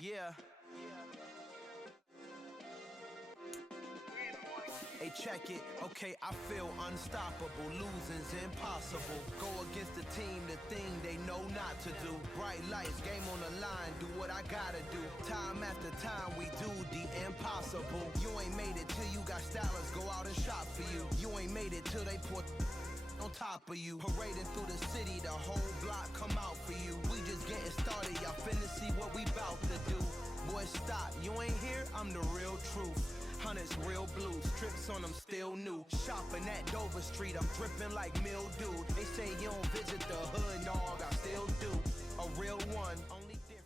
Yeah. Hey, check it. Okay, I feel unstoppable. Losing's impossible. Go against the team, the thing they know not to do. Bright lights, game on the line. Do what I gotta do. Time after time, we do the impossible. You ain't made it till you got stylists go out and shop for you. You ain't made it till they put on top of you. Parading through the city, the whole block come out for you. We just getting started, y'all finna see what we bout to do. Boy, stop, you ain't here, I'm the real truth. Hunters, real blues, trips on them still new. Shopping at Dover Street, I'm dripping like mildew. They say you don't visit the hood, dog, I still do. A real one, only difference.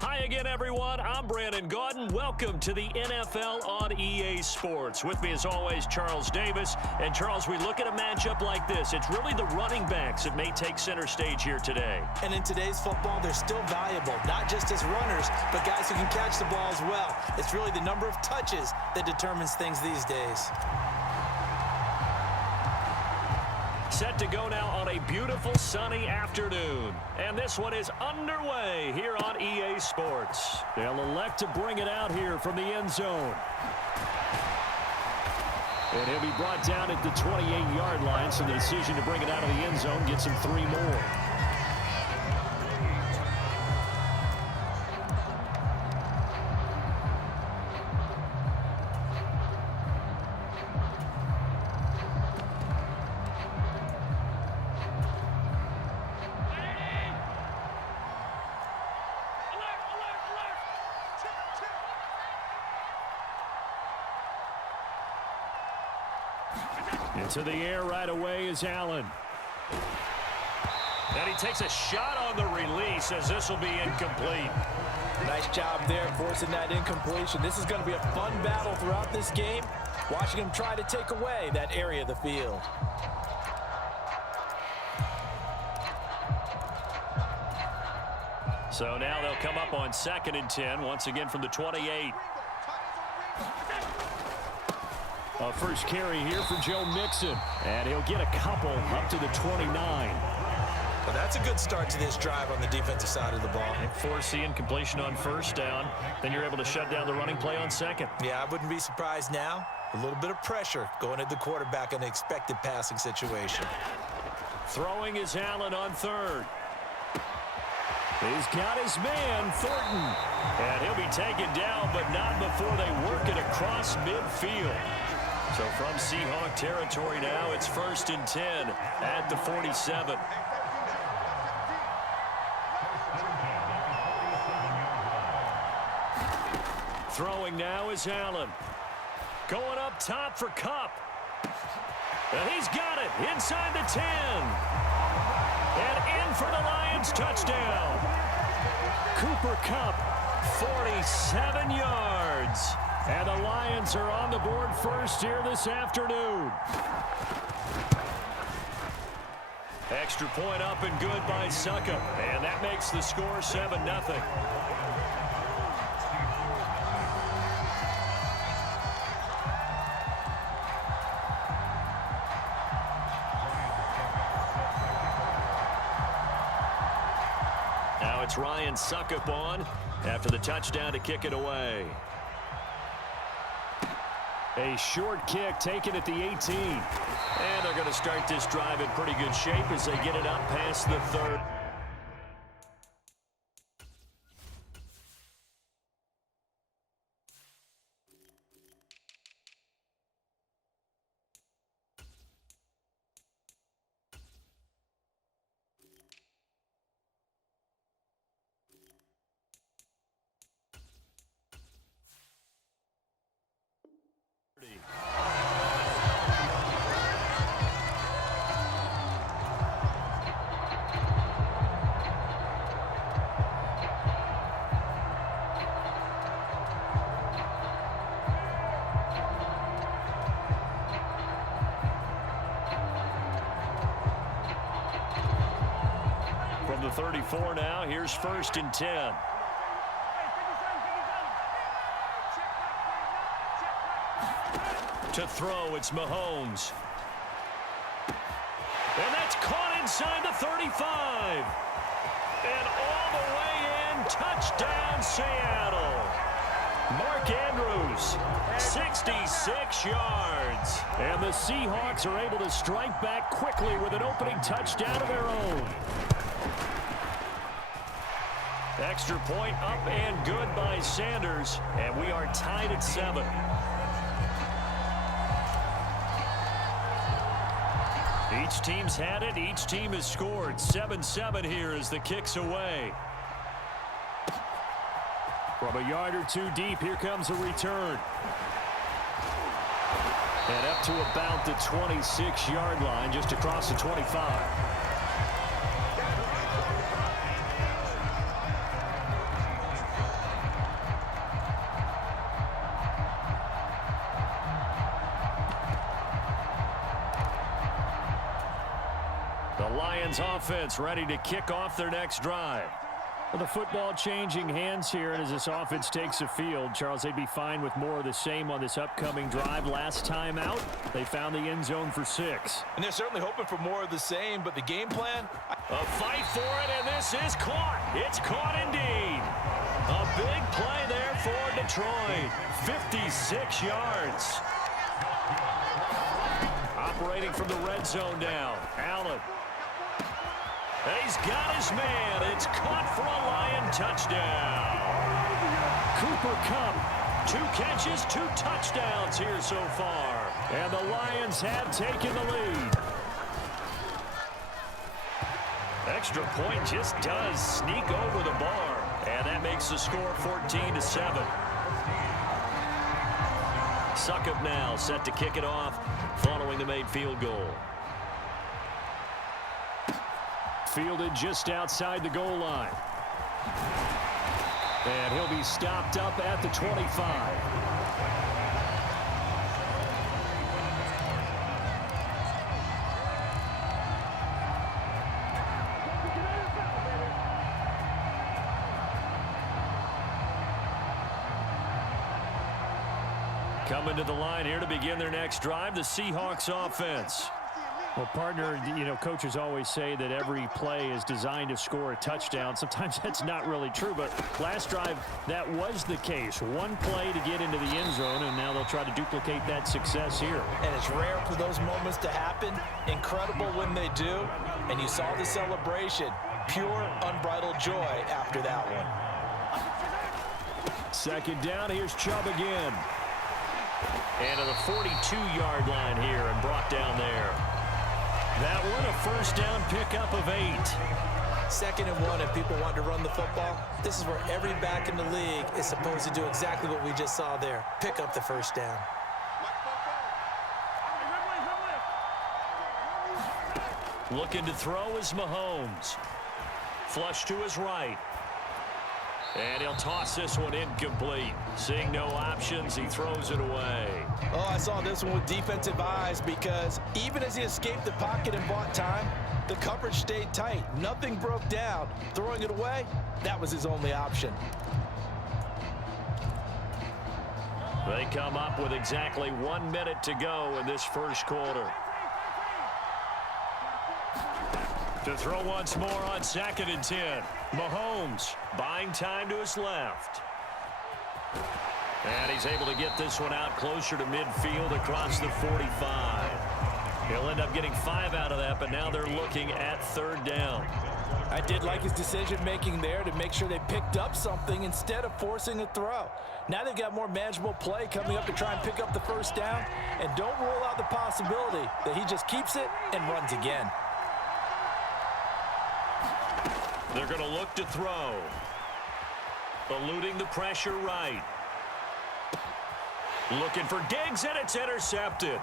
Hi again, everyone. I'm Brandon Gaudin. Welcome to the NFL on EA Sports. With me, as always, Charles Davis. And, Charles, we look at a matchup like this. It's really the running backs that may take center stage here today. And in today's football, they're still valuable, not just as runners, but guys who can catch the ball as well. It's really the number of touches that determines things these days. Set to go now on a beautiful sunny afternoon. And this one is underway here on EA Sports. They'll elect to bring it out here from the end zone. And he'll be brought down at the 28-yard line, so the decision to bring it out of the end zone gets him 3 more. Into the air right away is Allen. And he takes a shot on the release as this will be incomplete. Nice job there forcing that incompletion. This is going to be a fun battle throughout this game, watching him try to take away that area of the field. So now they'll come up on 2nd and 10, once again from the 28. First carry here for Joe Mixon. And he'll get a couple up to the 29. Well, that's a good start to this drive on the defensive side of the ball. Force the incompletion on first down. Then you're able to shut down the running play on second. Yeah, I wouldn't be surprised now. A little bit of pressure going at the quarterback in an expected passing situation. Throwing is Allen on 3rd. He's got his man, Thornton. And he'll be taken down, but not before they work it across midfield. So from Seahawk territory now, it's 1st and 10 at the 47. Throwing now is Allen. Going up top for Kupp. And he's got it inside the 10. And in for the Lions touchdown. Cooper Kupp, 47 yards. And the Lions are on the board first here this afternoon. Extra point up and good by Succop. And that makes the score 7-0. Now it's Ryan Succop on after the touchdown to kick it away. A short kick taken at the 18. And they're going to start this drive in pretty good shape as they get it up past the 3rd. From the 34 now, here's 1st and 10. To throw, it's Mahomes. And that's caught inside the 35. And all the way in, touchdown Seattle. Mark Andrews, 66 yards. And the Seahawks are able to strike back quickly with an opening touchdown of their own. Extra point up and good by Sanders. And we are tied at 7. Each team's had it. Each team has scored. 7-7 here as the kick's away. From a yard or two deep, here comes a return. And up to about the 26-yard line, just across the 25. The Lions offense ready to kick off their next drive. Well, the football changing hands here, and as this offense takes the field, Charles, they'd be fine with more of the same on this upcoming drive. Last time out, they found the end zone for 6. And they're certainly hoping for more of the same, but the game plan? A fight for it, and this is caught. It's caught indeed. A big play there for Detroit. 56 yards. Operating from the red zone now. Allen. He's got his man. It's caught for a Lion touchdown. Cooper Kupp, 2 catches, 2 touchdowns here so far. And the Lions have taken the lead. Extra point just does sneak over the bar. And that makes the score 14-7. Succop now set to kick it off following the made field goal. Fielded just outside the goal line. And he'll be stopped up at the 25. Coming to the line here to begin their next drive, the Seahawks offense. Well, partner, you know, coaches always say that every play is designed to score a touchdown. Sometimes that's not really true, but last drive, that was the case. One play to get into the end zone, and now they'll try to duplicate that success here. And it's rare for those moments to happen. Incredible when they do. And you saw the celebration. Pure, unbridled joy after that one. Second down, here's Chubb again. And to the 42-yard line here and brought down there. That one, a first down pickup of 8. 2nd and 1, if people want to run the football, this is where every back in the league is supposed to do exactly what we just saw there. Pick up the first down. Looking to throw is Mahomes. Flush to his right. And he'll toss this one incomplete. Seeing no options, he throws it away. Oh, I saw this one with defensive eyes because even as he escaped the pocket and bought time, the coverage stayed tight. Nothing broke down. Throwing it away, that was his only option. They come up with exactly 1 minute to go in this first quarter. To throw once more on 2nd and 10. Mahomes buying time to his left. And he's able to get this one out closer to midfield across the 45. He'll end up getting 5 out of that, but now they're looking at 3rd down. I did like his decision-making there to make sure they picked up something instead of forcing a throw. Now they've got more manageable play coming up to try and pick up the first down, and don't rule out the possibility that he just keeps it and runs again. They're going to look to throw. Eluding the pressure right. Looking for Diggs, and it's intercepted.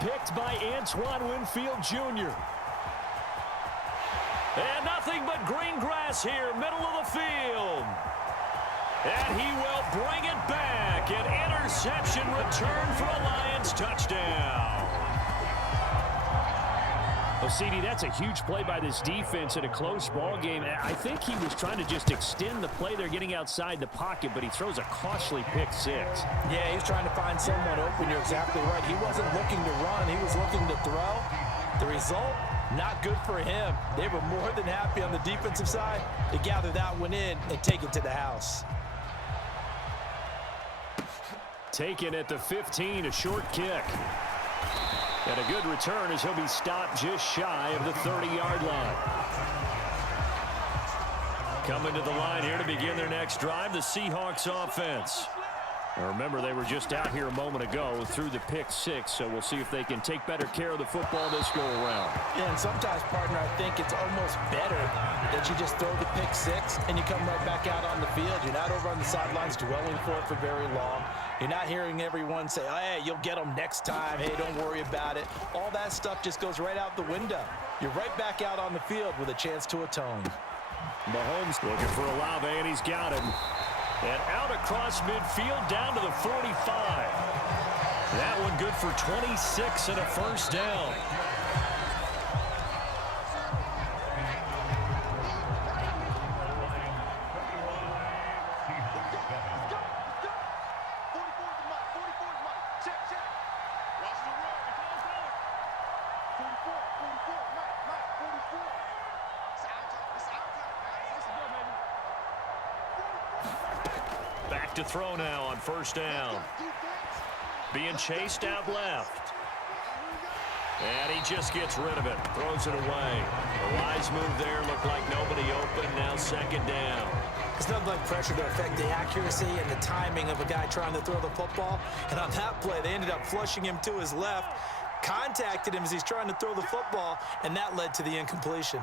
Picked by Antoine Winfield Jr. And nothing but green grass here, middle of the field. And he will bring it back. An interception return for a Lions touchdown. Well, CD, that's a huge play by this defense in a close ball game. I think he was trying to just extend the play. They're getting outside the pocket, but he throws a costly pick 6. Yeah, he's trying to find someone open. You're exactly right. He wasn't looking to run. He was looking to throw. The result, Not good for him. They were more than happy on the defensive side to gather that one in and take it to the house. Taken at the 15, a short kick. And a good return as he'll be stopped just shy of the 30-yard line. Coming to the line here to begin their next drive, the Seahawks offense. Now remember, they were just out here a moment ago through the pick six, so we'll see if they can take better care of the football this go-around. Yeah, and sometimes, partner, I think it's almost better that you just throw the pick six and you come right back out on the field. You're not over on the sidelines dwelling for it for very long. You're not hearing everyone say, oh, hey, you'll get them next time. Hey, don't worry about it. All that stuff just goes right out the window. You're right back out on the field with a chance to atone. Mahomes looking for Olave, and he's got him. And out across midfield down to the 45. That one good for 26 and a first down. Back to throw now on first down. Being chased out left. And he just gets rid of it. Throws it away. A wise move there. Looked like nobody open. Now second down. It's nothing like pressure to affect the accuracy and the timing of a guy trying to throw the football. And on that play, they ended up flushing him to his left, contacted him as he's trying to throw the football, and that led to the incompletion.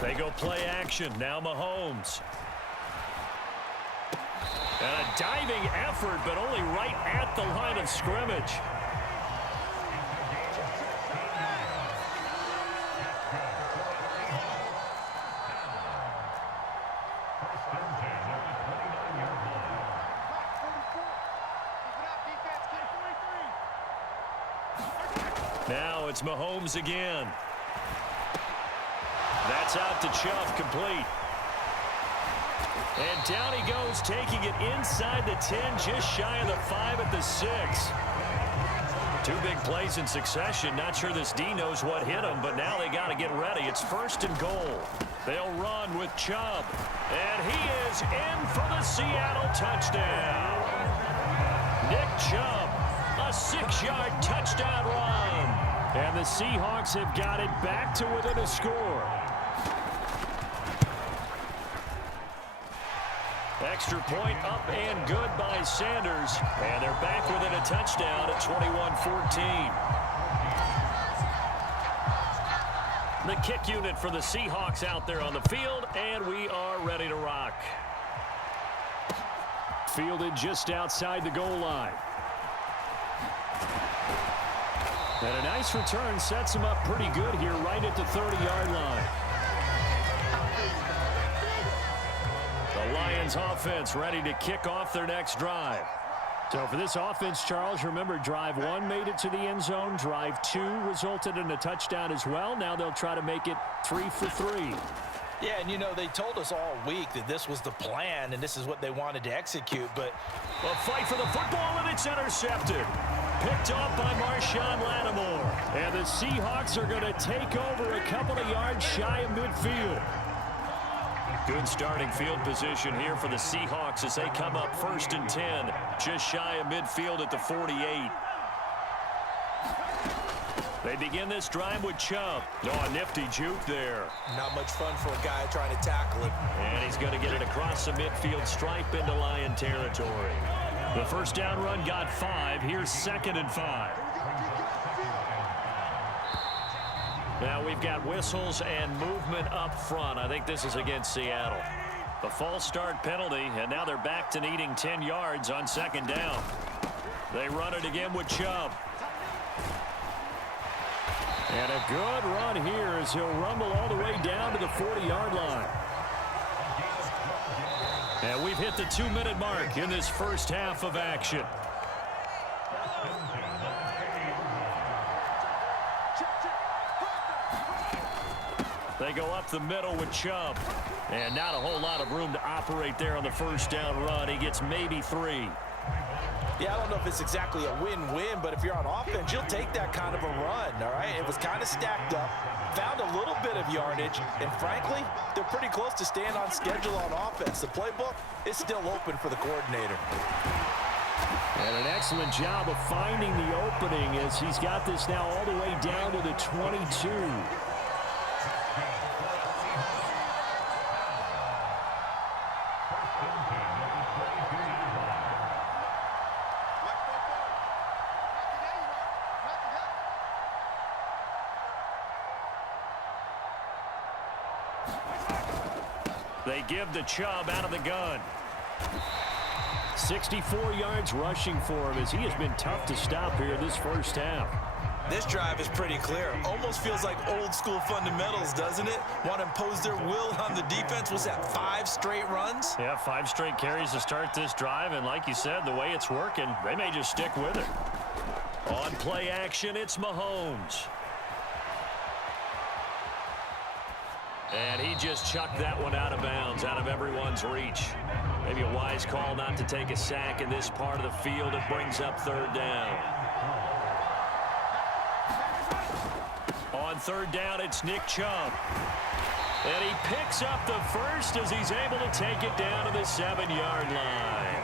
They go play action. Now Mahomes. And a diving effort, but only right at the line of scrimmage. Now it's Mahomes again. That's out to Chubb, complete. And down he goes, taking it inside the 10, just shy of the 5 at the 6. Two big plays in succession. Not sure this D knows what hit him, but now they got to get ready. It's first and goal. They'll run with Chubb. And he is in for the Seattle touchdown. Nick Chubb, a 6-yard touchdown run. And the Seahawks have got it back to within a score. Extra point up and good by Sanders. And they're back within a touchdown at 21-14. The kick unit for the Seahawks out there on the field, and we are ready to rock. Fielded just outside the goal line. And a nice return sets him up pretty good here right at the 30-yard line. The Lions offense ready to kick off their next drive. So for this offense, Charles, remember drive 1 made it to the end zone. Drive 2 resulted in a touchdown as well. Now they'll try to make it 3 for 3. Yeah, and you know, they told us all week that this was the plan and this is what they wanted to execute, but a fight for the football, and it's intercepted. Picked off by Marshawn Lattimore. And the Seahawks are going to take over a couple of yards shy of midfield. Good starting field position here for the Seahawks as they come up first and 10, just shy of midfield at the 48. They begin this drive with Chubb. Oh, a nifty juke there. not much fun for a guy trying to tackle it. And he's going to get it across the midfield stripe into Lion territory. The first down run got 5. Here's 2nd and 5. Now we've got whistles and movement up front. I think this is against Seattle. The false start penalty, and now they're back to needing 10 yards on 2nd down. They run it again with Chubb. And a good run here as he'll rumble all the way down to the 40-yard line. And we've hit the 2-minute mark in this first half of action. They go up the middle with Chubb. And not a whole lot of room to operate there on the first down run. He gets maybe 3. Yeah, I don't know if it's exactly a win-win, but if you're on offense, you'll take that kind of a run, all right? It was kind of stacked up, found a little bit of yardage, and frankly, they're pretty close to staying on schedule on offense. The playbook is still open for the coordinator. And an excellent job of finding the opening as he's got this now all the way down to the 22. They give the Chubb out of the gun. 64 yards rushing for him as he has been tough to stop here this first half. This drive is pretty clear. Almost feels like old school fundamentals, doesn't it? Want to impose their will on the defense. Was that 5 straight runs? Yeah, 5 straight carries to start this drive. And like you said, the way it's working, they may just stick with it. On play action, it's Mahomes. And he just chucked that one out of bounds, out of everyone's reach. Maybe a wise call not to take a sack in this part of the field. It brings up third down. On third down, it's Nick Chubb. And he picks up the first as he's able to take it down to the 7-yard line.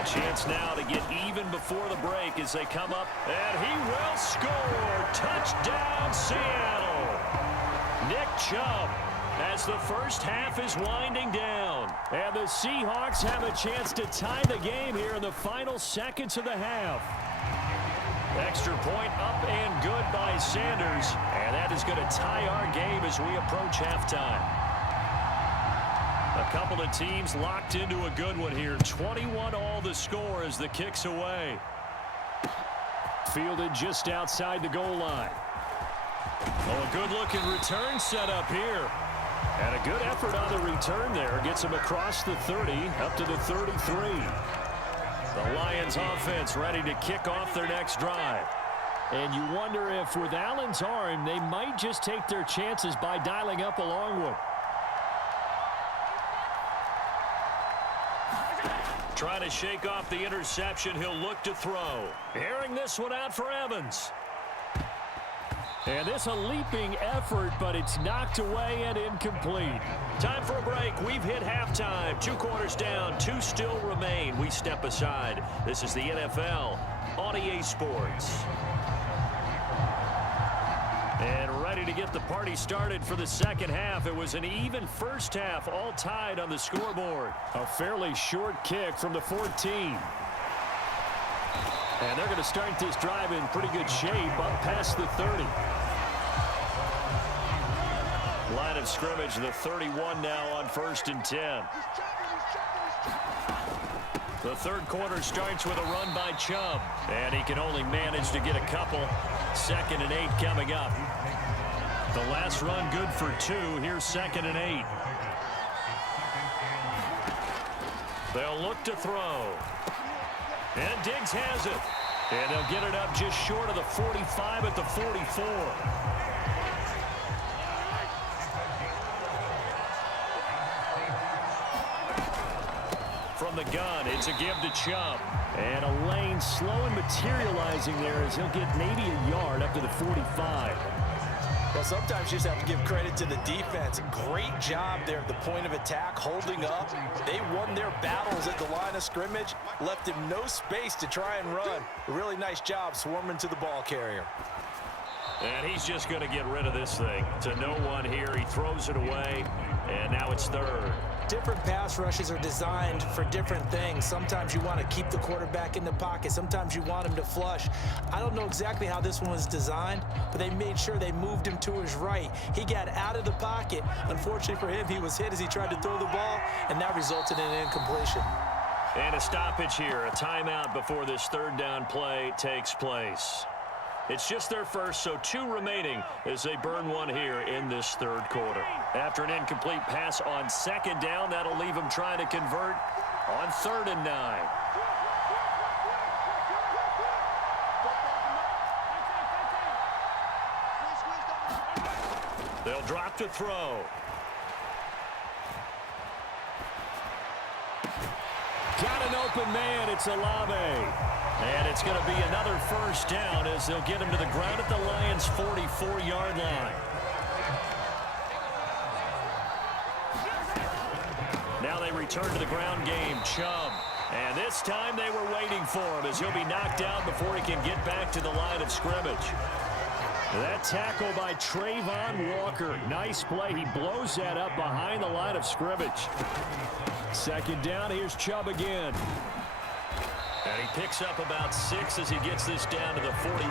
A chance now to get even before the break as they come up. And he will score. Touchdown, Seattle. Nick Chubb as the first half is winding down. And the Seahawks have a chance to tie the game here in the final seconds of the half. Extra point up and good by Sanders. And that is going to tie our game as we approach halftime. A couple of teams locked into a good one here. 21 all the score as the kick's away. Fielded just outside the goal line. Oh, a good-looking return set up here. And a good effort on the return there. Gets him across the 30, up to the 33. The Lions offense ready to kick off their next drive. And you wonder if with Allen's arm, they might just take their chances by dialing up a long one. Trying to shake off the interception. He'll look to throw. Airing this one out for Evans. And this a leaping effort, but it's knocked away and incomplete. Time for a break. We've hit halftime. 2 quarters down, 2 still remain. We step aside. This is the NFL on EA Sports. And ready to get the party started for the second half. It was an even first half, all tied on the scoreboard. A fairly short kick from the 14. And they're going to start this drive in pretty good shape up past the 30. Line of scrimmage, the 31 now on 1st and 10. The third quarter starts with a run by Chubb. And he can only manage to get a couple. 2nd and 8 coming up. The last run good for 2. Here's 2nd and 8. They'll look to throw. And Diggs has it. And they'll get it up just short of the 45 at the 44. From the gun, it's a give to Chubb. And a lane slow and materializing there as he'll get maybe a yard up to the 45. Well, sometimes you just have to give credit to the defense. Great job there at the point of attack, holding up. They won their battles at the line of scrimmage, left him no space to try and run. A really nice job swarming to the ball carrier. And he's just going to get rid of this thing. To no one here. He throws it away, and now it's 3rd. Different pass rushes are designed for different things. Sometimes you want to keep the quarterback in the pocket. Sometimes you want him to flush. I don't know exactly how this one was designed, but they made sure they moved him to his right. He got out of the pocket. Unfortunately for him, he was hit as he tried to throw the ball, and that resulted in an incompletion. And a stoppage here, a timeout before this 3rd down play takes place. It's just their first, so 2 remaining as they burn one here in this 3rd quarter. After an incomplete pass on 2nd down, that'll leave them trying to convert on 3rd and 9. They'll drop to throw. Got an open man. It's Olave. And it's going to be another first down as they'll get him to the ground at the Lions' 44-yard line. Now they return to the ground game. Chubb. And this time they were waiting for him as he'll be knocked down before he can get back to the line of scrimmage. That tackle by Trayvon Walker. Nice play. He blows that up behind the line of scrimmage. Second down. Here's Chubb again. And he picks up about 6 as he gets this down to the 41.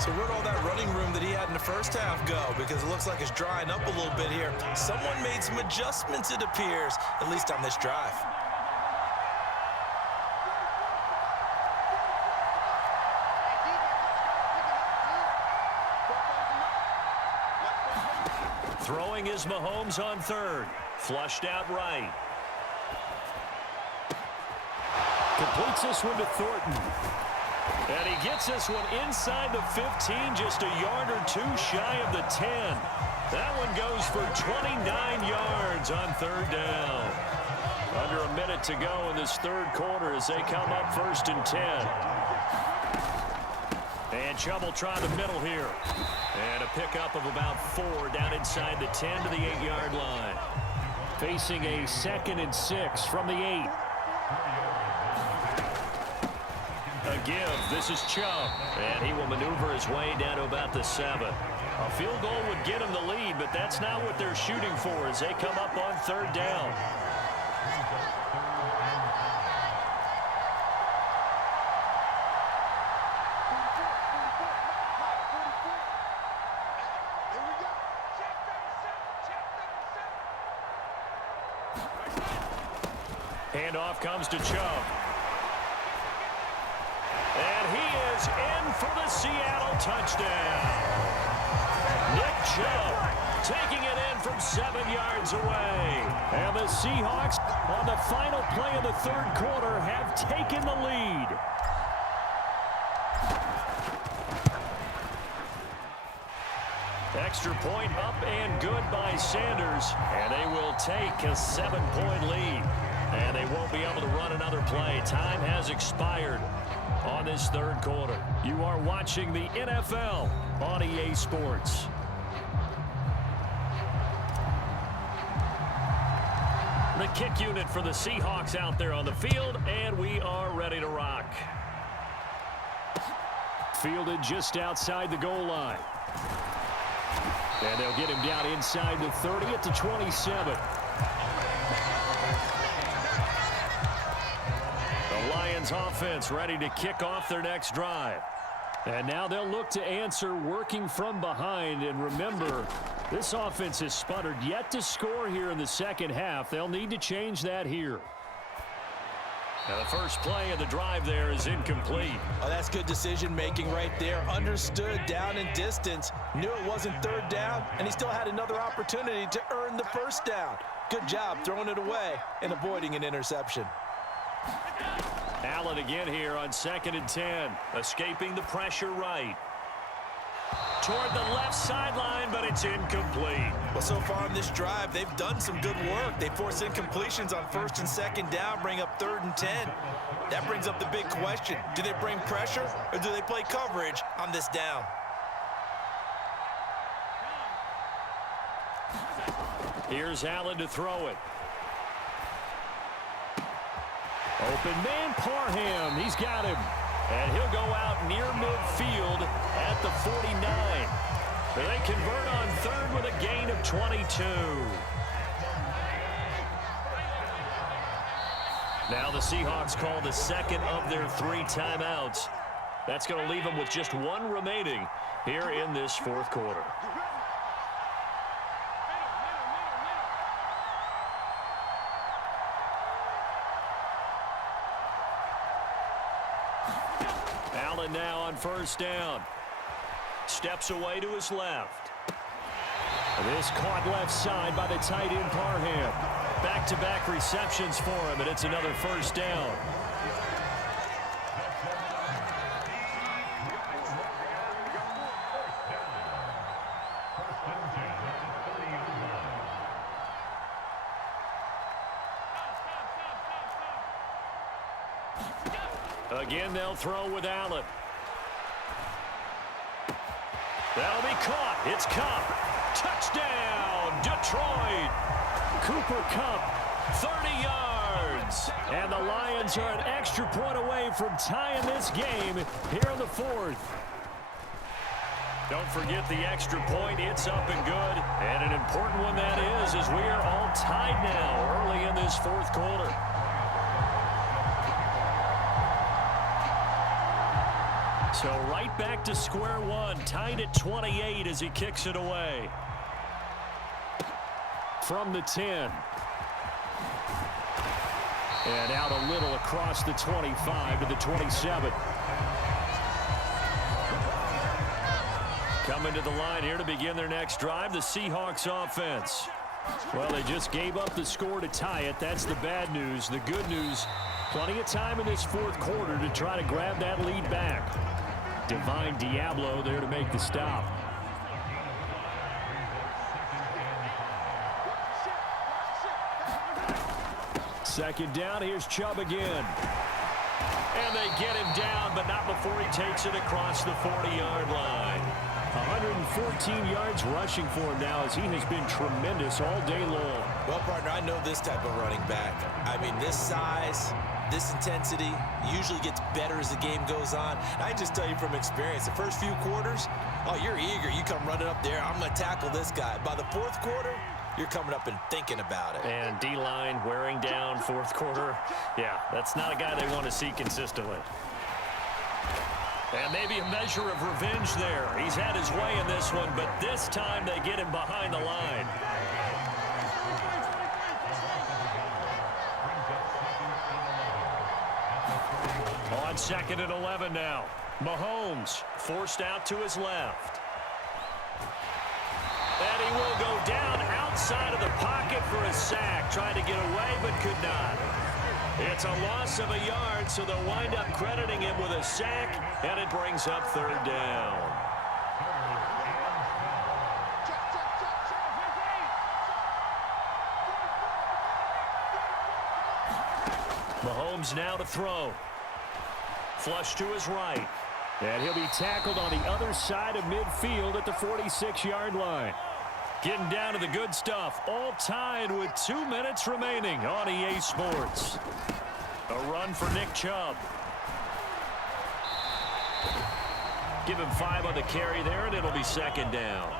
So where'd all that running room that he had in the first half go? Because it looks like it's drying up a little bit here. Someone made some adjustments, it appears, at least on this drive. Throwing is Mahomes on third. Flushed out right. Completes this one to Thornton. And he gets this one inside the 15, just a yard or two shy of the 10. That one goes for 29 yards on third down. Under a minute to go in this third quarter as they come up 1st and 10. And Chubb will try the middle here. And a pickup of about 4 down inside the 10 to the 8-yard line. Facing a 2nd and 6 from the 8. A give. This is Chubb. And he will maneuver his way down to about the 7. A field goal would get him the lead, but that's not what they're shooting for as they come up on third down. Handoff comes to Chubb. And he is in for the Seattle touchdown. Nick Chubb taking it in from 7 yards away. And the Seahawks, on the final play of the third quarter, have taken the lead. Extra point up and good by Sanders. And they will take a 7-point lead. And they won't be able to run another play. Time has expired on this third quarter. You are watching the NFL on EA Sports. The kick unit for the Seahawks out there on the field, and we are ready to rock. Fielded just outside the goal line. And they'll get him down inside the 30 at the 27. Lions offense ready to kick off their next drive. And now they'll look to answer working from behind. And remember, this offense has sputtered yet to score here in the second half. They'll need to change that here. Now the first play of the drive there is incomplete. Oh, that's good decision-making right there. Understood down and distance. Knew it wasn't third down, and he still had another opportunity to earn the first down. Good job throwing it away and avoiding an interception. Allen again here on 2nd and 10. Escaping the pressure right. Toward the left sideline, but it's incomplete. Well, so far in this drive, they've done some good work. They force incompletions on 1st and 2nd down, bring up 3rd and 10. That brings up the big question. Do they bring pressure or do they play coverage on this down? Here's Allen to throw it. Open man, Parham. He's got him. And he'll go out near midfield at the 49. They convert on third with a gain of 22. Now the Seahawks call the second of their 3 timeouts. That's going to leave them with just 1 remaining here in this fourth quarter. Allen now on first down. Steps away to his left. This caught left side by the tight end Parham. Back-to-back receptions for him, and it's another first down. Again, they'll throw with Allen. That'll be caught. It's Kupp. Touchdown, Detroit. Cooper Kupp, 30 yards. And the Lions are an extra point away from tying this game here in the fourth. Don't forget the extra point. It's up and good. And an important one that is, as we are all tied now early in this fourth quarter. So right back to square one, tied at 28 as he kicks it away. From the 10. And out a little across the 25 to the 27. Coming to the line here to begin their next drive, the Seahawks offense. Well, they just gave up the score to tie it. That's the bad news. The good news, plenty of time in this fourth quarter to try to grab that lead back. Divine Diablo there to make the stop. Second down, here's Chubb again. And they get him down, but not before he takes it across the 40-yard line. 114 yards rushing for him now as he has been tremendous all day long. Well, partner, I know this type of running back. I mean, this size, this intensity usually gets better as the game goes on. And I just tell you from experience, the first few quarters, oh, you're eager. You come running up there, I'm going to tackle this guy. By the fourth quarter, you're coming up and thinking about it. And D-line wearing down fourth quarter. Yeah, that's not a guy they want to see consistently. And maybe a measure of revenge there. He's had his way in this one, but this time they get him behind the line. On 2nd and 11 now. Mahomes forced out to his left. And he will go down outside of the pocket for a sack. Tried to get away, but could not. It's a loss of a yard, so they'll wind up crediting him with a sack, and it brings up third down. Mahomes now to throw. Flush to his right. And he'll be tackled on the other side of midfield at the 46-yard line. Getting down to the good stuff. All tied with 2 minutes remaining on EA Sports. A run for Nick Chubb. Give him 5 on the carry there, and it'll be second down.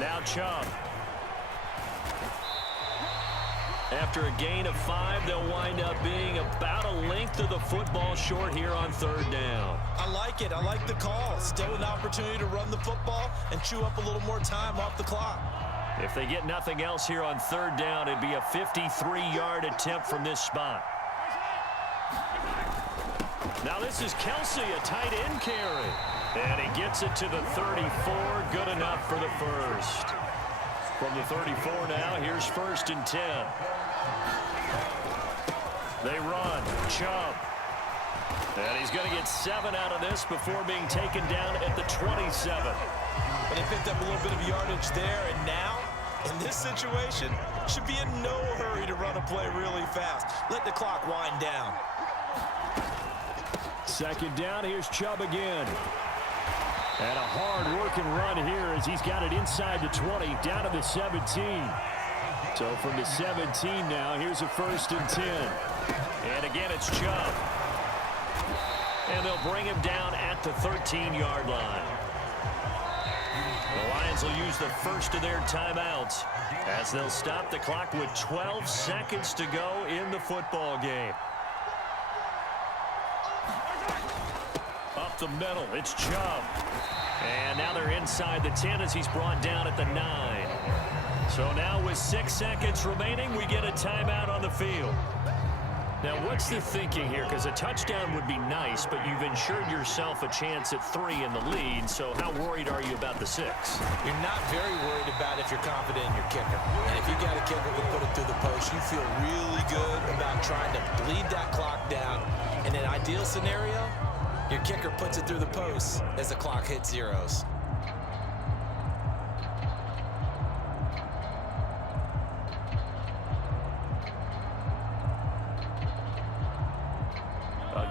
Now Chubb. After a gain of 5, they'll wind up being about a length of the football short here on third down. I like it. I like the call. Still an opportunity to run the football and chew up a little more time off the clock. If they get nothing else here on third down, it'd be a 53-yard attempt from this spot. Now this is Kelsey, a tight end carry. And he gets it to the 34. Good enough for the first. From the 34 now, here's 1st and 10. They run. Chubb. And he's going to get 7 out of this before being taken down at the 27. But they picked up a little bit of yardage there, and now, in this situation, should be in no hurry to run a play really fast. Let the clock wind down. Second down, here's Chubb again. And a hard-working run here as he's got it inside the 20, down to the 17. So from the 17 now, here's a 1st and 10. And again, it's Chubb. And they'll bring him down at the 13-yard line. The Lions will use the first of their timeouts as they'll stop the clock with 12 seconds to go in the football game. Up the middle, it's Chubb. And now they're inside the 10 as he's brought down at the 9. So now with 6 seconds remaining, we get a timeout on the field. Now, what's the thinking here? Because a touchdown would be nice, but you've ensured yourself a chance at 3 in the lead, so how worried are you about the 6? You're not very worried about if you're confident in your kicker. And if you got a kicker who put it through the post, you feel really good about trying to bleed that clock down. In an ideal scenario, your kicker puts it through the post as the clock hits zeros.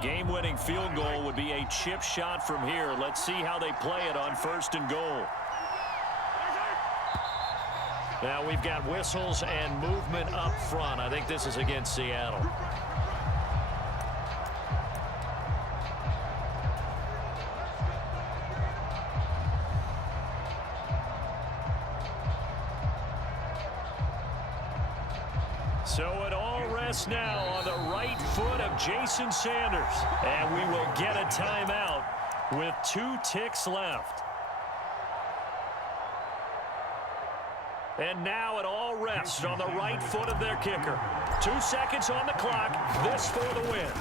game-winning field goal would be a chip shot from here. Let's see how they play it on 1st and goal. Now we've got whistles and movement up front. I think this is against Seattle. So it all rests now on the right foot of Jason Sanders. And we will get a timeout with 2 ticks left. And now it all rests on the right foot of their kicker. 2 seconds on the clock. This for the win.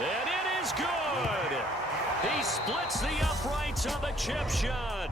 And it is good. He splits the uprights on the chip shot.